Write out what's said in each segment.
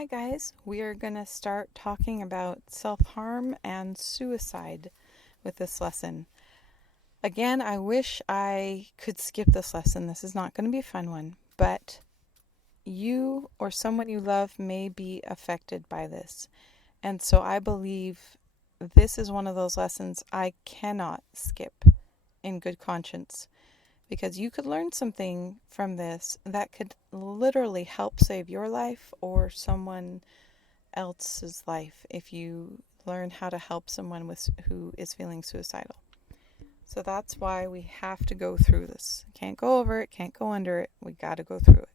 Hi, guys. We are going to start talking about self harm and suicide with this lesson. Again, I wish I could skip this lesson. This is not going to be a fun one, but you or someone you love may be affected by this. And so I believe this is one of those lessons I cannot skip in good conscience, because you could learn something from this that could literally help save your life or someone else's life if you learn how to help someone who is feeling suicidal. So that's why we have to go through this. Can't go over it, can't go under it. We got to go through it.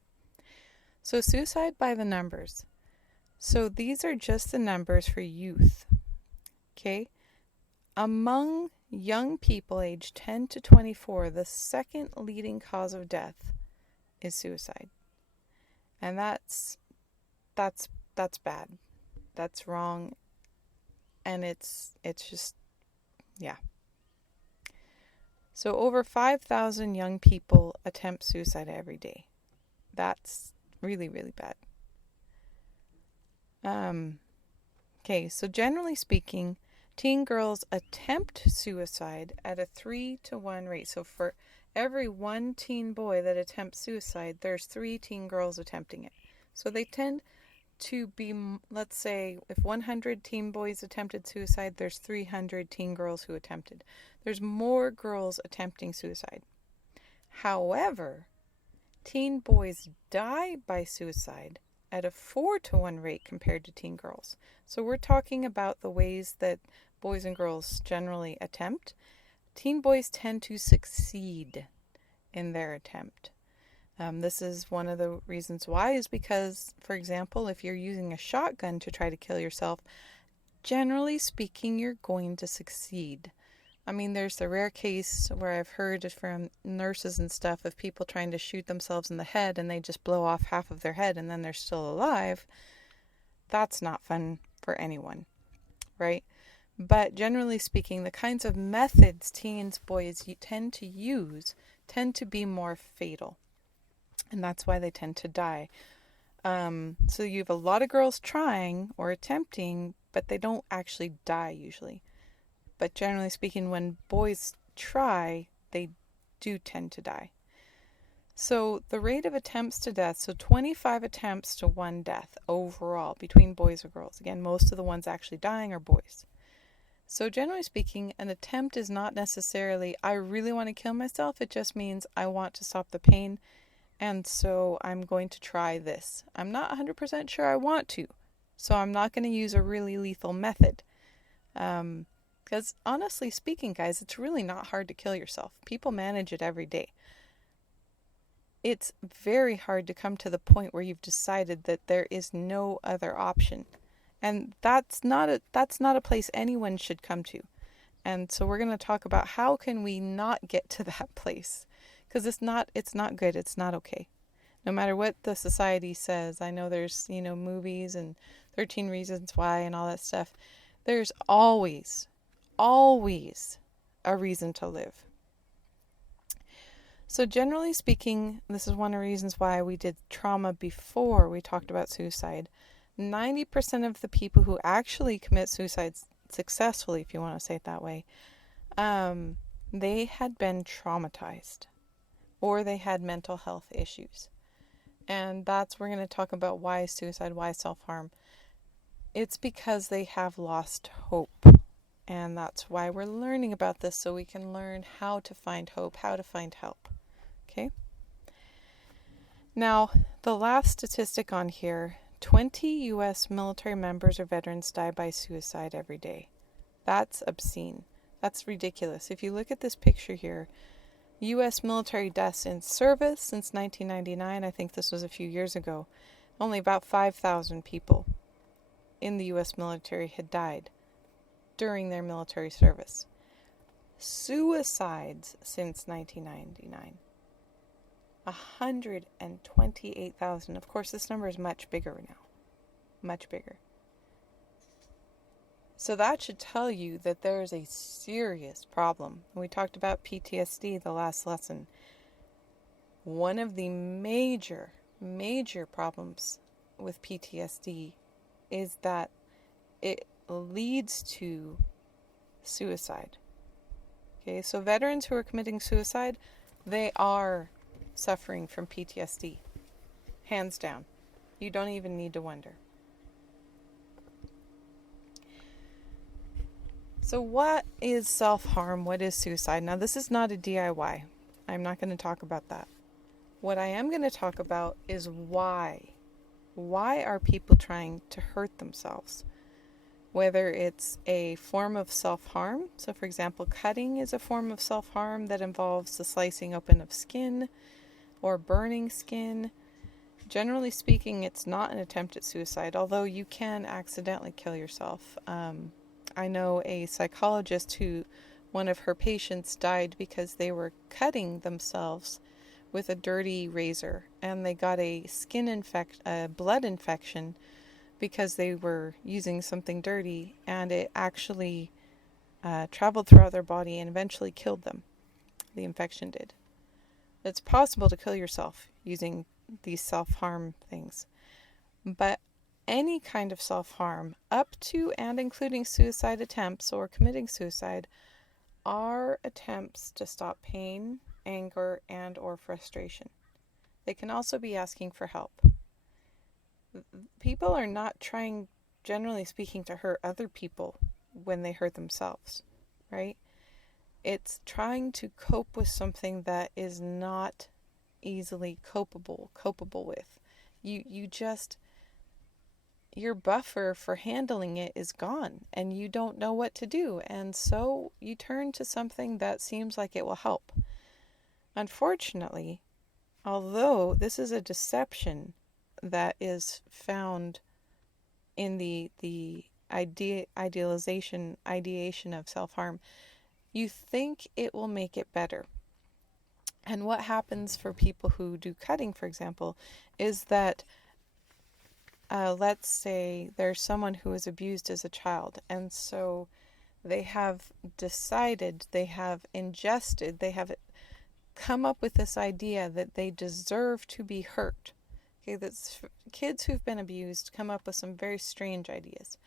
So suicide by the numbers. So these are just the numbers for youth. Okay? Among young people aged 10 to 24, the second leading cause of death is suicide. And that's bad. That's wrong. And it's just, yeah. So over 5,000 young people attempt suicide every day. That's really, really bad. Okay, so generally speaking, teen girls attempt suicide at a 3-to-1 rate. So for every one teen boy that attempts suicide, there's 3 teen girls attempting it. So they tend to be, let's say, if 100 teen boys attempted suicide, there's 300 teen girls who attempted. There's more girls attempting suicide. However, teen boys die by suicide at a 4-to-1 rate compared to teen girls. So we're talking about the ways that boys and girls generally attempt. Teen boys tend to succeed in their attempt. This is one of the reasons why, is because, for example, if you're using a shotgun to try to kill yourself, generally speaking, you're going to succeed. I mean, there's the rare case where I've heard from nurses and stuff of people trying to shoot themselves in the head and they just blow off half of their head and then they're still alive. That's not fun for anyone, right? But generally speaking, the kinds of methods teens, boys tend to use tend to be more fatal. And that's why they tend to die. So you have a lot of girls trying or attempting, but they don't actually die usually. But generally speaking, when boys try, they do tend to die. So the rate of attempts to death, so 25 attempts to 1 death overall between boys or girls. Again, most of the ones actually dying are boys. So generally speaking, an attempt is not necessarily, I really want to kill myself. It just means I want to stop the pain. And so I'm going to try this. I'm not 100% sure I want to. So I'm not going to use a really lethal method. Because honestly speaking, guys, it's really not hard to kill yourself. People manage it every day. It's very hard to come to the point where you've decided that there is no other option. And that's not a place anyone should come to. And so we're going to talk about how can we not get to that place. Because it's not good. It's not okay. No matter what the society says. I know there's, movies and 13 Reasons Why and all that stuff. There's always a reason to live. So generally speaking, this is one of the reasons why we did trauma before we talked about suicide. 90% of the people who actually commit suicide successfully, if you want to say it that way, they had been traumatized. Or they had mental health issues. And we're going to talk about why suicide, why self-harm. It's because they have lost hope. And that's why we're learning about this, so we can learn how to find hope, how to find help. Okay? Now, the last statistic on here, 20 U.S. military members or veterans die by suicide every day. That's obscene. That's ridiculous. If you look at this picture here, U.S. military deaths in service since 1999, I think this was a few years ago, only about 5,000 people in the U.S. military had died during their military service. Suicides since 1999, 128,000. Of course, this number is much bigger now. Much bigger. So that should tell you that there is a serious problem. We talked about PTSD the last lesson. One of the major problems with PTSD is that it leads to suicide. Okay, so veterans who are committing suicide, they are suffering from PTSD. Hands down. You don't even need to wonder. So what is self-harm? What is suicide? Now, this is not a DIY. I'm not going to talk about that. What I am going to talk about is why. Why are people trying to hurt themselves? Whether it's a form of self-harm. So, for example, cutting is a form of self-harm that involves the slicing open of skin or burning skin. Generally speaking, it's not an attempt at suicide, although you can accidentally kill yourself. I know a psychologist who, one of her patients died because they were cutting themselves with a dirty razor, and they got a blood infection because they were using something dirty, and it actually traveled throughout their body and eventually killed them. The infection did. It's possible to kill yourself using these self-harm things, but any kind of self-harm, up to and including suicide attempts or committing suicide, are attempts to stop pain, anger, and or frustration. They can also be asking for help. People are not trying, generally speaking, to hurt other people when they hurt themselves, right? It's trying to cope with something that is not easily copable with. Your buffer for handling it is gone, and you don't know what to do, and so you turn to something that seems like it will help. Unfortunately, although this is a deception that is found in the ideation of self-harm, you think it will make it better. And what happens for people who do cutting, for example, is that let's say there's someone who was abused as a child, and so they have decided, they have ingested, they have come up with this idea that they deserve to be hurt. Okay, that's kids who've been abused come up with some very strange ideas.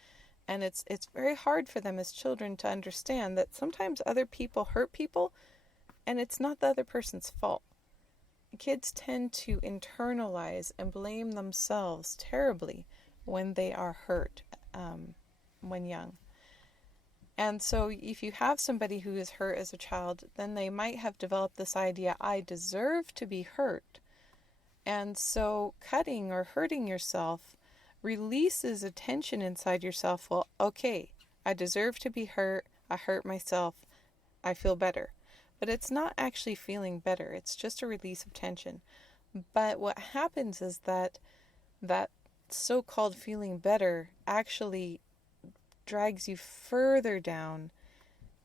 And it's very hard for them as children to understand that sometimes other people hurt people, and it's not the other person's fault. Kids tend to internalize and blame themselves terribly when they are hurt when young. And so if you have somebody who is hurt as a child, then they might have developed this idea, I deserve to be hurt. And so cutting or hurting yourself releases a tension inside yourself. Well, okay, I deserve to be hurt. I hurt myself. I feel better. But it's not actually feeling better. It's just a release of tension. But what happens is that so-called feeling better actually drags you further down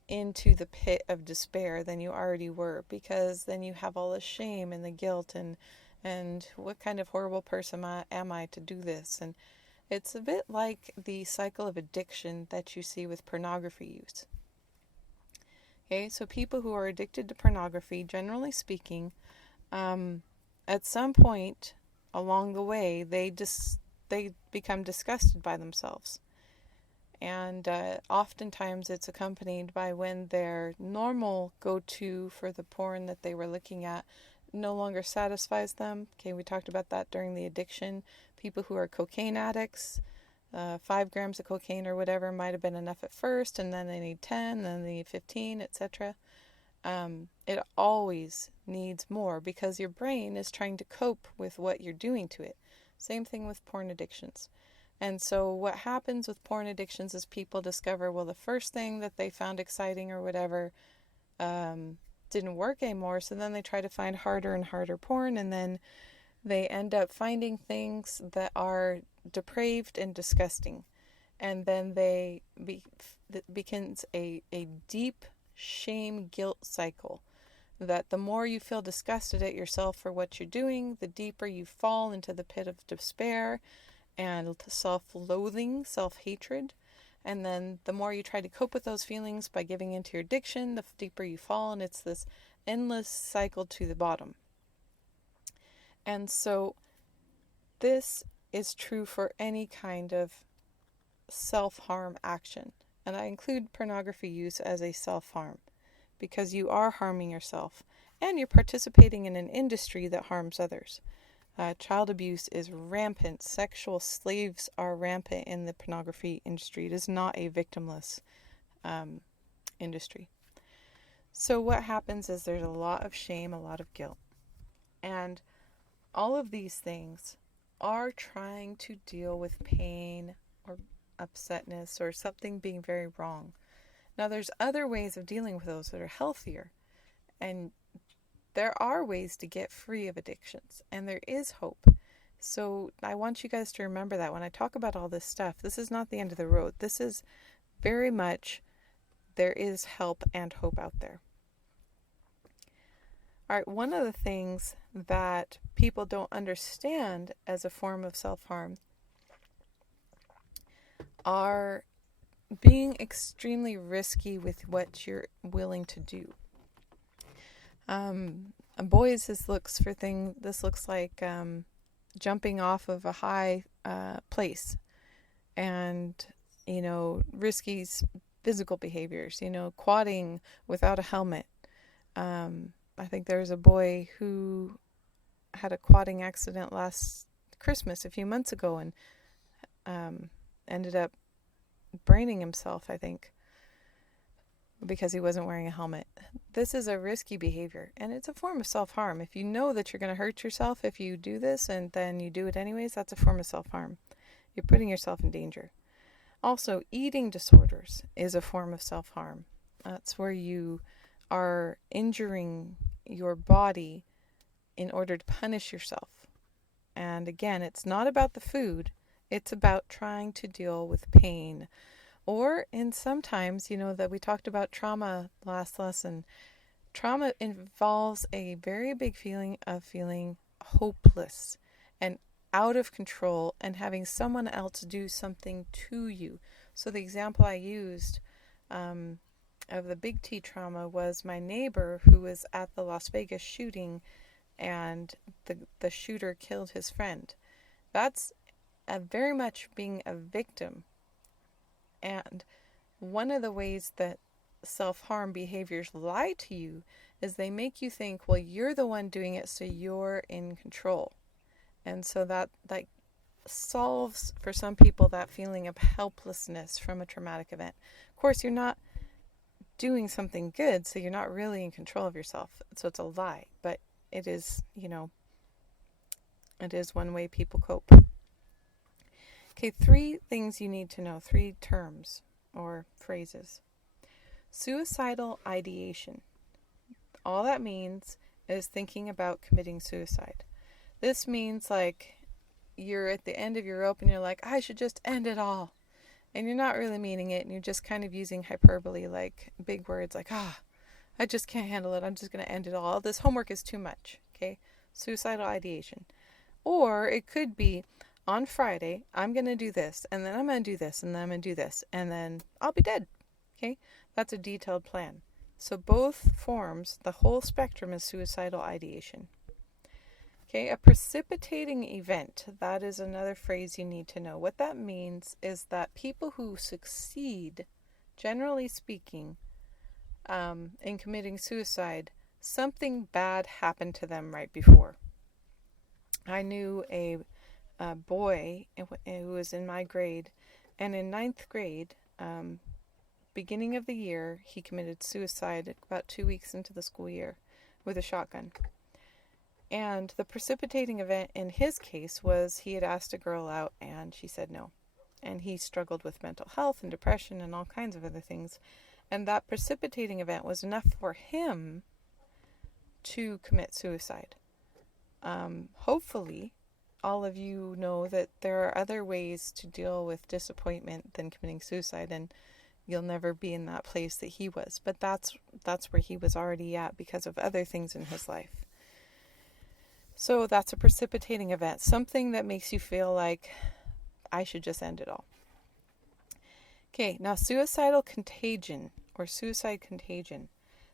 into the pit of despair than you already were, because then you have all the shame and the guilt and what kind of horrible person am I to do this? And it's a bit like the cycle of addiction that you see with pornography use. Okay, so people who are addicted to pornography, generally speaking, at some point along the way, they become disgusted by themselves. And oftentimes it's accompanied by when their normal go-to for the porn that they were looking at no longer satisfies them. Okay, we talked about that during the addiction. People who are cocaine addicts, 5 grams of cocaine or whatever might have been enough at first, and then they need 10, then they need 15, etc. It always needs more because your brain is trying to cope with what you're doing to it. Same thing with porn addictions. And so what happens with porn addictions is people discover, well, the first thing that they found exciting or whatever didn't work anymore, so then they try to find harder and harder porn, and then they end up finding things that are depraved and disgusting. And then it begins a deep shame guilt cycle, that the more you feel disgusted at yourself for what you're doing, the deeper you fall into the pit of despair and self-loathing, self-hatred. And then the more you try to cope with those feelings by giving into your addiction, the deeper you fall, and it's this endless cycle to the bottom. And so this is true for any kind of self-harm action. And I include pornography use as a self-harm because you are harming yourself and you're participating in an industry that harms others. Child abuse is rampant. Sexual slaves are rampant in the pornography industry. It is not a victimless industry. So what happens is there's a lot of shame, a lot of guilt. And all of these things are trying to deal with pain or upsetness or something being very wrong. Now there's other ways of dealing with those that are healthier. And there are ways to get free of addictions, and there is hope. So I want you guys to remember that when I talk about all this stuff, this is not the end of the road. This is very much, there is help and hope out there. All right, one of the things that people don't understand as a form of self-harm are being extremely risky with what you're willing to do. Boys, this looks like jumping off of a high place, and risky physical behaviors. Quadding without a helmet. I think there was a boy who had a quadding accident last Christmas a few months ago and ended up braining himself, I think, because he wasn't wearing a helmet. This is a risky behavior, and it's a form of self-harm. If you know that you're going to hurt yourself if you do this and then you do it anyways, that's a form of self-harm. You're putting yourself in danger. Also, eating disorders is a form of self-harm. That's where you are injuring your body in order to punish yourself. And again, it's not about the food. It's about trying to deal with pain. Or sometimes, that we talked about trauma last lesson. Trauma involves a very big feeling of feeling hopeless and out of control and having someone else do something to you. So the example I used of the big T trauma was my neighbor who was at the Las Vegas shooting, and the shooter killed his friend. That's very much being a victim. And one of the ways that self-harm behaviors lie to you is they make you think, well, you're the one doing it, so you're in control. And so that solves for some people that feeling of helplessness from a traumatic event. Of course, you're not doing something good, so you're not really in control of yourself. So it's a lie, but it is, it is one way people cope. Okay, 3 things you need to know, 3 terms or phrases. Suicidal ideation. All that means is thinking about committing suicide. This means like you're at the end of your rope and you're like, I should just end it all. And you're not really meaning it, and you're just kind of using hyperbole, like big words like, I just can't handle it. I'm just going to end it all. This homework is too much. Okay, suicidal ideation. Or it could be, on Friday, I'm going to do this, and then I'm going to do this, and then I'm going to do this, and then I'll be dead. Okay? That's a detailed plan. So both forms, the whole spectrum is suicidal ideation. Okay, a precipitating event, that is another phrase you need to know. What that means is that people who succeed, generally speaking, in committing suicide, something bad happened to them right before. I knew a boy who was in my grade, and in 9th grade, beginning of the year, he committed suicide about 2 weeks into the school year with a shotgun. And the precipitating event in his case was he had asked a girl out and she said no. And he struggled with mental health and depression and all kinds of other things. And that precipitating event was enough for him to commit suicide. Hopefully, all of you know that there are other ways to deal with disappointment than committing suicide, and you'll never be in that place that he was. But that's where he was already at because of other things in his life. So that's a precipitating event, something that makes you feel like I should just end it all. Okay, now suicidal contagion or suicide contagion.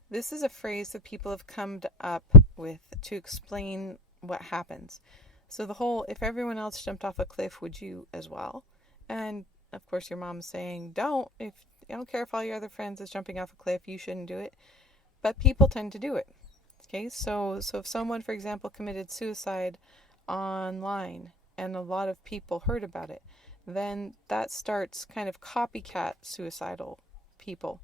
This is a phrase that people have come up with to explain what happens. So the whole, if everyone else jumped off a cliff, would you as well? And of course, your mom's saying, don't. If I don't care if all your other friends is jumping off a cliff, you shouldn't do it. But people tend to do it. Okay, so if someone, for example, committed suicide online and a lot of people heard about it, then that starts kind of copycat suicidal people.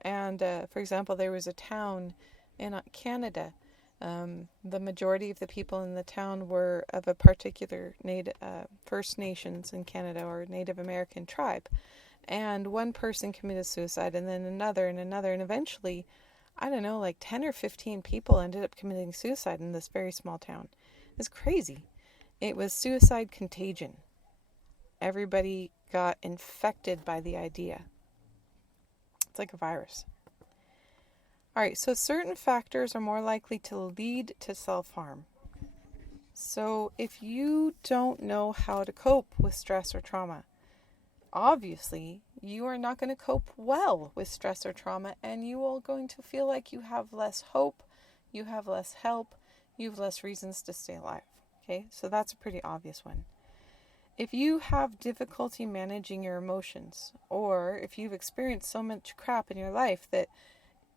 And for example, there was a town in Canada. The majority of the people in the town were of a particular First Nations in Canada or Native American tribe. And one person committed suicide, and then another, and eventually, I don't know, like 10 or 15 people ended up committing suicide in this very small town. It's crazy. It was suicide contagion. Everybody got infected by the idea. It's like a virus. All right, so certain factors are more likely to lead to self-harm. So if you don't know how to cope with stress or trauma, obviously you are not going to cope well with stress or trauma, and you are going to feel like you have less hope, you have less help, you have less reasons to stay alive. Okay, so that's a pretty obvious one. If you have difficulty managing your emotions, or if you've experienced so much crap in your life that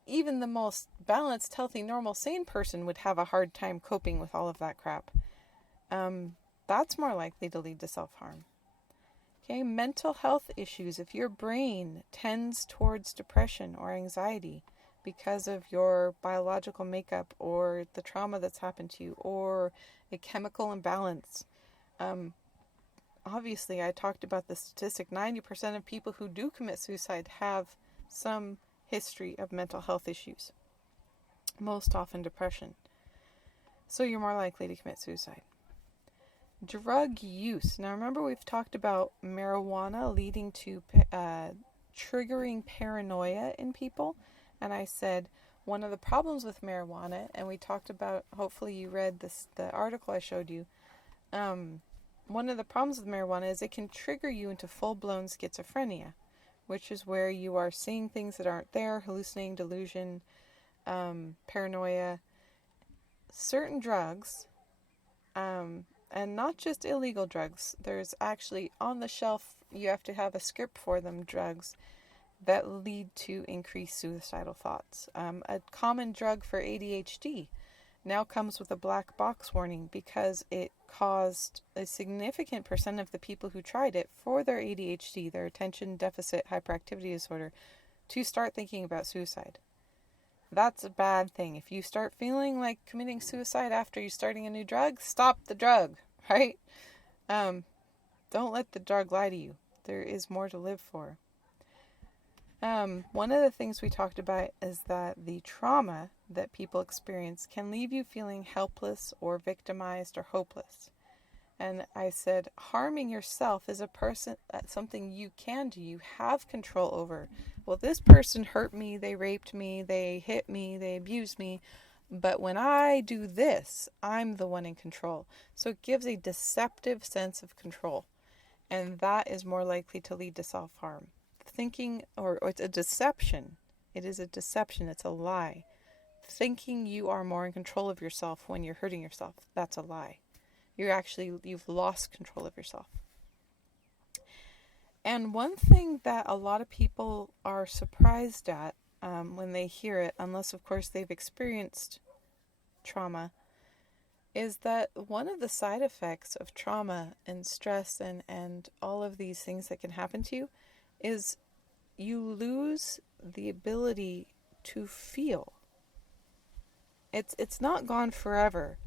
even the most balanced, healthy, normal, sane person would have a hard time coping with all of that crap, that's more likely to lead to self-harm. Okay, mental health issues. If your brain tends towards depression or anxiety because of your biological makeup or the trauma that's happened to you or a chemical imbalance, obviously I talked about the statistic, 90% of people who do commit suicide have some history of mental health issues, most often depression. So you're more likely to commit suicide. Drug use. Now remember, we've talked about marijuana leading to triggering paranoia in people, and I said one of the problems with marijuana, and we talked about, hopefully you read the article I showed you, one of the problems with marijuana is it can trigger you into full-blown schizophrenia, which is where you are seeing things that aren't there, hallucinating, delusion, paranoia. Certain drugs, and not just illegal drugs, there's actually on the shelf, you have to have a script for them, drugs that lead to increased suicidal thoughts. A common drug for ADHD now comes with a black box warning because it caused a significant percent of the people who tried it for their ADHD, their attention deficit hyperactivity disorder, to start thinking about suicide. That's a bad thing. If you start feeling like committing suicide after you're starting a new drug, stop the drug, right? Don't let the drug lie to you. There is more to live for. One of the things we talked about is that the trauma that people experience can leave you feeling helpless or victimized or hopeless. And I said, harming yourself is something you can do, you have control over. Well, this person hurt me, they raped me, they hit me, they abused me, but when I do this, I'm the one in control. So it gives a deceptive sense of control, and that is more likely to lead to self-harm. Thinking, or it's a deception. It is a deception, it's a lie. Thinking you are more in control of yourself when you're hurting yourself, that's a lie. You've lost control of yourself. And one thing that a lot of people are surprised at when they hear it, unless of course they've experienced trauma, is that one of the side effects of trauma and stress and all of these things that can happen to you is you lose the ability to feel. It's not gone forever,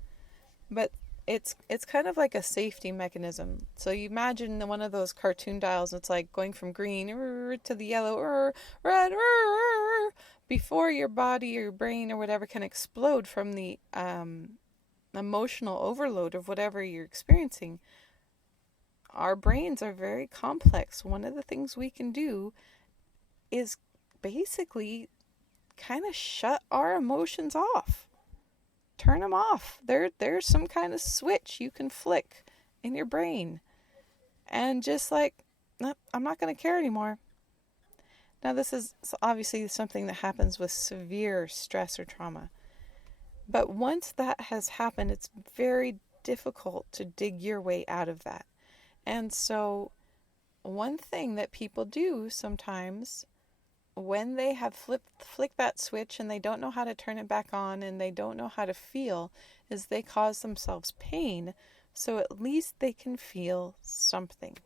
but it's kind of like a safety mechanism. So you imagine one of those cartoon dials, it's like going from green to the yellow, red, before your body or your brain or whatever can explode from the emotional overload of whatever you're experiencing. Our brains are very complex. One of the things we can do is basically kind of shut our emotions off. Turn them off. There's some kind of switch you can flick in your brain. And just like, nope, I'm not going to care anymore. Now this is obviously something that happens with severe stress or trauma. But once that has happened, it's very difficult to dig your way out of that. And so one thing that people do sometimes when they have flicked that switch and they don't know how to turn it back on and they don't know how to feel is they cause themselves pain so at least they can feel something.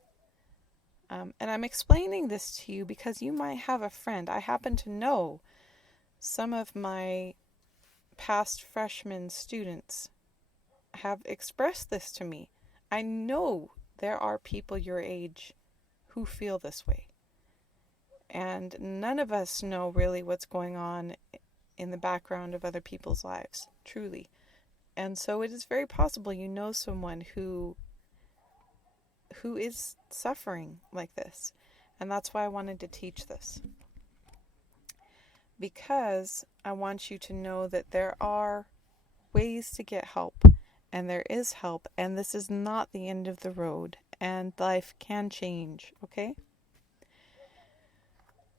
And I'm explaining this to you because you might have a friend. I happen to know some of my past freshman students have expressed this to me. I know there are people your age who feel this way. And none of us know really what's going on in the background of other people's lives, truly. And so it is very possible you know someone who is suffering like this. And that's why I wanted to teach this. Because I want you to know that there are ways to get help. And there is help. And this is not the end of the road. And life can change, okay?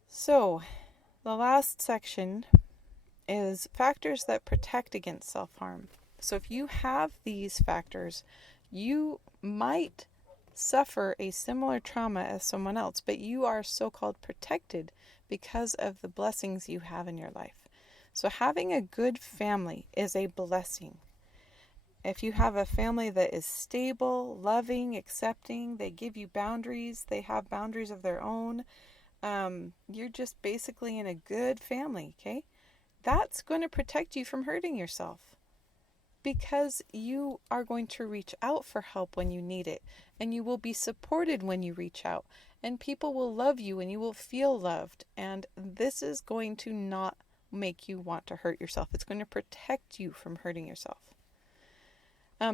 So, the last section is factors that protect against self-harm. So if you have these factors, you might suffer a similar trauma as someone else, but you are so-called protected because of the blessings you have in your life. So having a good family is a blessing. If you have a family that is stable, loving, accepting, they give you boundaries, they have boundaries of their own, you're just basically in a good family, okay? That's going to protect you from hurting yourself because you are going to reach out for help when you need it, and you will be supported when you reach out, and people will love you and you will feel loved, and this is going to not make you want to hurt yourself. It's going to protect you from hurting yourself.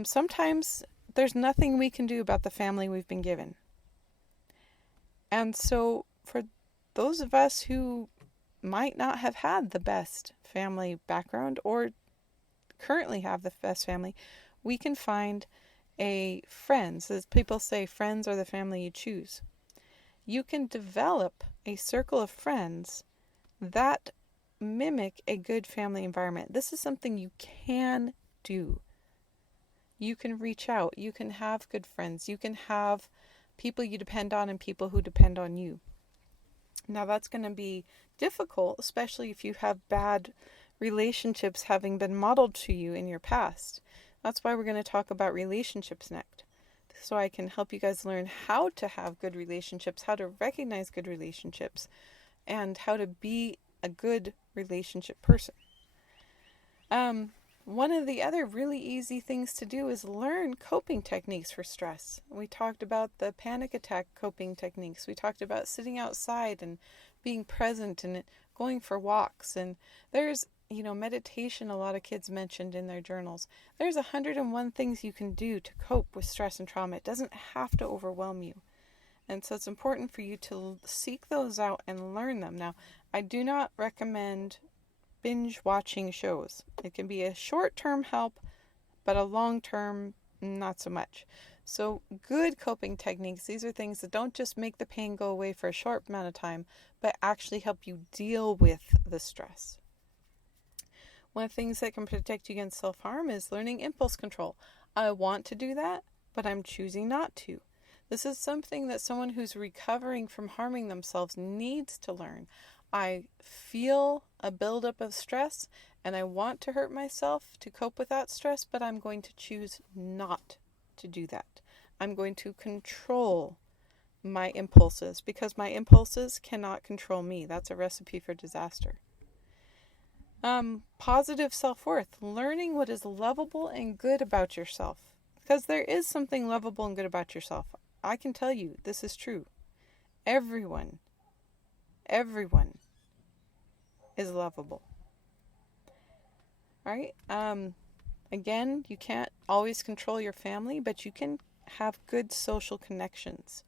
Sometimes there's nothing we can do about the family we've been given. And so for those of us who might not have had the best family background or currently have the best family, we can find a friends. As people say, friends are the family you choose. You can develop a circle of friends that mimic a good family environment. This is something you can do. You can reach out. You can have good friends. You can have people you depend on and people who depend on you. Now that's going to be difficult, especially if you have bad relationships having been modeled to you in your past. That's why we're going to talk about relationships next. So I can help you guys learn how to have good relationships, how to recognize good relationships, and how to be a good relationship person. One of the other really easy things to do is learn coping techniques for stress. We talked about the panic attack coping techniques. We talked about sitting outside and being present and going for walks. And there's, meditation a lot of kids mentioned in their journals. There's 101 things you can do to cope with stress and trauma. It doesn't have to overwhelm you. And so it's important for you to seek those out and learn them. Now, I do not recommend binge watching shows. It can be a short-term help, but a long-term, not so much. So good coping techniques, these are things that don't just make the pain go away for a short amount of time, but actually help you deal with the stress. One of the things that can protect you against self-harm is learning impulse control. I want to do that, but I'm choosing not to. This is something that someone who's recovering from harming themselves needs to learn. I feel a buildup of stress and I want to hurt myself to cope with that stress, but I'm going to choose not to do that. I'm going to control my impulses because my impulses cannot control me. That's a recipe for disaster. Positive self-worth, learning what is lovable and good about yourself, because there is something lovable and good about yourself. I can tell you this is true. Everyone is lovable. All right? Again, you can't always control your family, but you can have good social connections.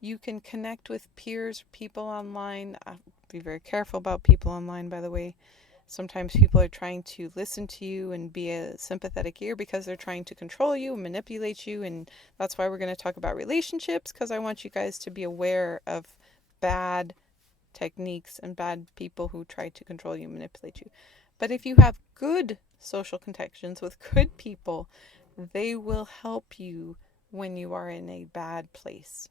You can connect with peers, people online. Be very careful about people online, by the way. Sometimes people are trying to listen to you and be a sympathetic ear because they're trying to control you and manipulate you. And that's why we're going to talk about relationships, because I want you guys to be aware of bad techniques and bad people who try to control you and manipulate you. But if you have good social connections with good people, They will help you when you are in a bad place.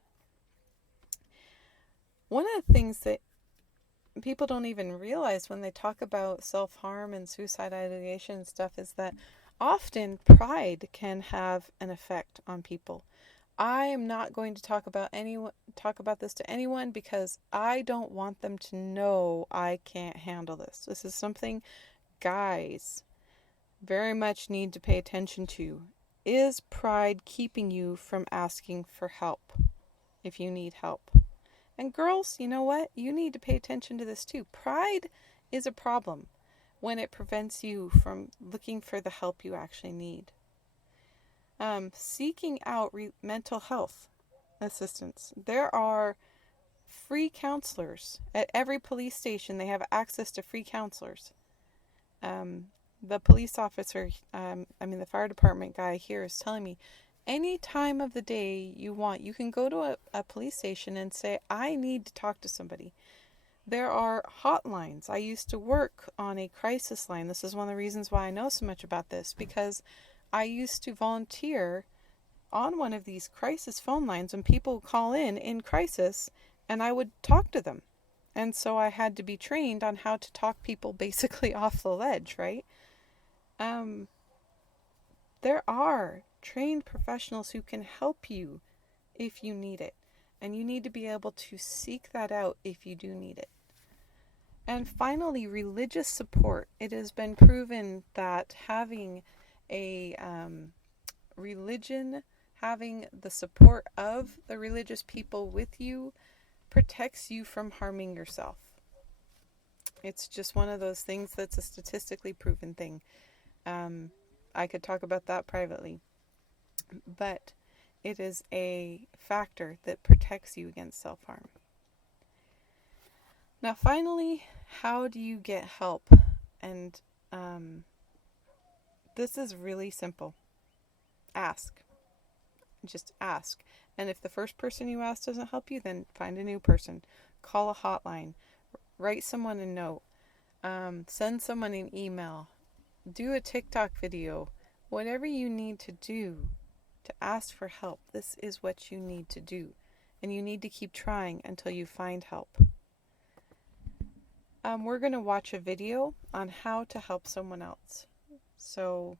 One of the things that people don't even realize when they talk about self-harm and suicide ideation and stuff is that often pride can have an effect on people. I am not going to talk about this to anyone because I don't want them to know I can't handle this. This is something guys very much need to pay attention to. Is pride keeping you from asking for help if you need help? And girls, you know what? You need to pay attention to this too. Pride is a problem when it prevents you from looking for the help you actually need. Seeking out mental health assistance. There are free counselors. At every police station, they have access to free counselors. The police officer, the fire department guy here is telling me, any time of the day you want, you can go to a police station and say, I need to talk to somebody. There are hotlines. I used to work on a crisis line. This is one of the reasons why I know so much about this, because I used to volunteer on one of these crisis phone lines when people would call in crisis, and I would talk to them. And so I had to be trained on how to talk people basically off the ledge, right? There are trained professionals who can help you if you need it. And you need to be able to seek that out if you do need it. And finally, religious support. It has been proven that having a religion, having the support of the religious people with you, protects you from harming yourself. It's just one of those things that's a statistically proven thing. I could talk about that privately. But it is a factor that protects you against self-harm. Now, finally, how do you get help? And this is really simple. Ask. Just ask. And if the first person you ask doesn't help you, then find a new person. Call a hotline. Write someone a note. Send someone an email. Do a TikTok video. Whatever you need to do to ask for help, this is what you need to do. And you need to keep trying until you find help. We're going to watch a video on how to help someone else. So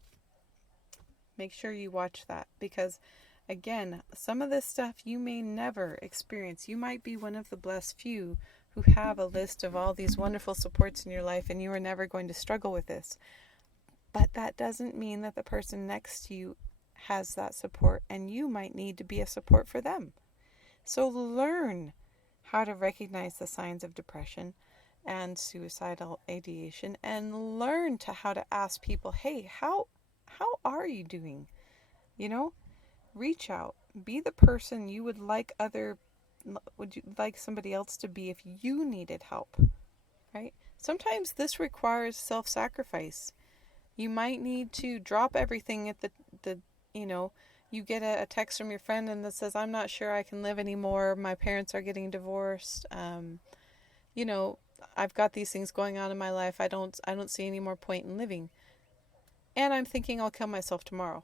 make sure you watch that, because again, some of this stuff you may never experience. You might be one of the blessed few who have a list of all these wonderful supports in your life, and you are never going to struggle with this. But that doesn't mean that the person next to you has that support, and you might need to be a support for them. So learn how to recognize the signs of depression and suicidal ideation, and learn how to ask people, hey, how are you doing? Reach out. Be the person you would like somebody else to be if you needed help, right? Sometimes this requires self-sacrifice. You might need to drop everything at you get a text from your friend and that says, I'm not sure I can live anymore. My parents are getting divorced. I've got these things going on in my life. I don't see any more point in living. And I'm thinking I'll kill myself tomorrow.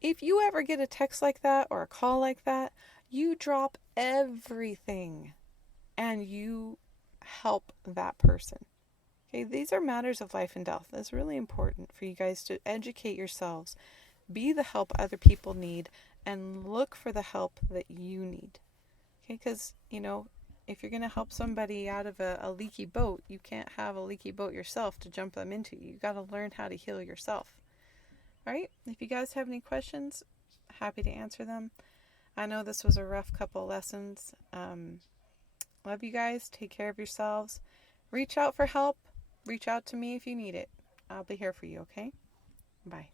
If you ever get a text like that or a call like that, you drop everything and you help that person. Okay, these are matters of life and death. It's really important for you guys to educate yourselves, be the help other people need, and look for the help that you need. Okay, because, if you're going to help somebody out of a leaky boat, you can't have a leaky boat yourself to jump them into. You got to learn how to heal yourself. All right, if you guys have any questions, happy to answer them. I know this was a rough couple lessons. Love you guys. Take care of yourselves. Reach out for help. Reach out to me if you need it. I'll be here for you, okay? Bye.